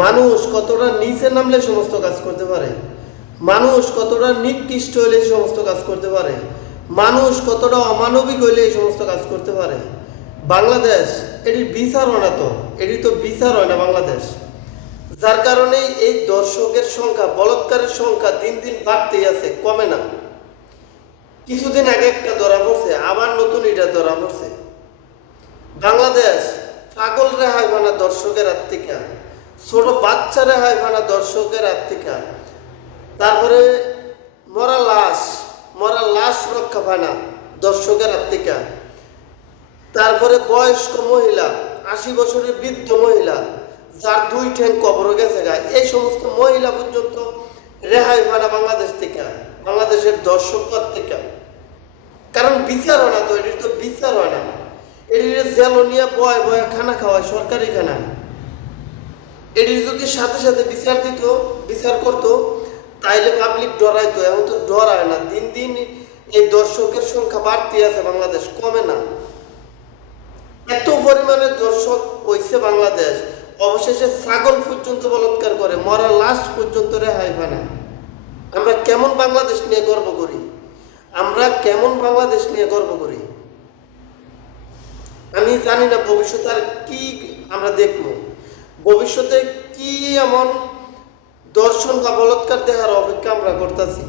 মানুষ কতটা নিচে নামলে সমস্ত কাজ করতে পারে, মানুষ কতটা নিকৃষ্ট হলে এই সমস্ত কাজ করতে পারে, মানুষ কতটা অমানবিক হইলে এই সমস্ত কাজ করতে পারে। বাংলাদেশ এটির বিচার হয় না, তো এটি তো বিচার হয় না বাংলাদেশ। যার কারণে এই দর্শকের সংখ্যা, বলাৎকারের সংখ্যা দিন দিন বাড়তেই আছে, কমে না। কিছুদিন আগে একটা ধরা পড়ছে, আবার নতুন এটা ধরা পড়ছে। বাংলাদেশ পাগল রেহাই হয় না দর্শকের হাত থেকে, ছোট বাচ্চা রেহাই হয় না দর্শকের হাত থেকে। তারপরে মরা লাশ রক্ষা পায় না দর্শকের হাত থেকে। তারপরে বয়স্ক মহিলা, 80 বছরের বৃদ্ধ মহিলা যার 2 ঠ্যাং কবরে গেছে গায়ে, এই সমস্ত মহিলা পর্যন্ত রেহাই পায় না বাংলাদেশ থেকে, বাংলাদেশের দর্শকদের থেকে। কারণ বিচার হয় না, তো এটির তো বিচার হয় না। এটির জেল নিয়ে বয় বয়ে খানা খাওয়ায়, সরকারি খানা। এটির যদি সাথে সাথে বিচার দিত, বিচার করতো, তাইলে পাবলিক ডরাইতো। এখন তো ডরায় না। দিন দিন এই দর্শকের সংখ্যা বাড়তে আছে, বাংলাদেশ কমে না। এত পরিমাণে দর্শক হইছে বাংলাদেশ, অবশেষে ছাগল পর্যন্ত বলাৎকার করে, মরা লাশ পর্যন্ত রেহাই পায় না। আমরা কেমন বাংলাদেশ নিয়ে গর্ব করি, আমরা কেমন বাংলাদেশ নিয়ে গর্ব করি। আমি জানি না ভবিষ্যতে আর কি আমরা দেখব, ভবিষ্যতে কি এমন দর্শন বা বলাৎকার দেখার অপেক্ষা আমরা করতেছি।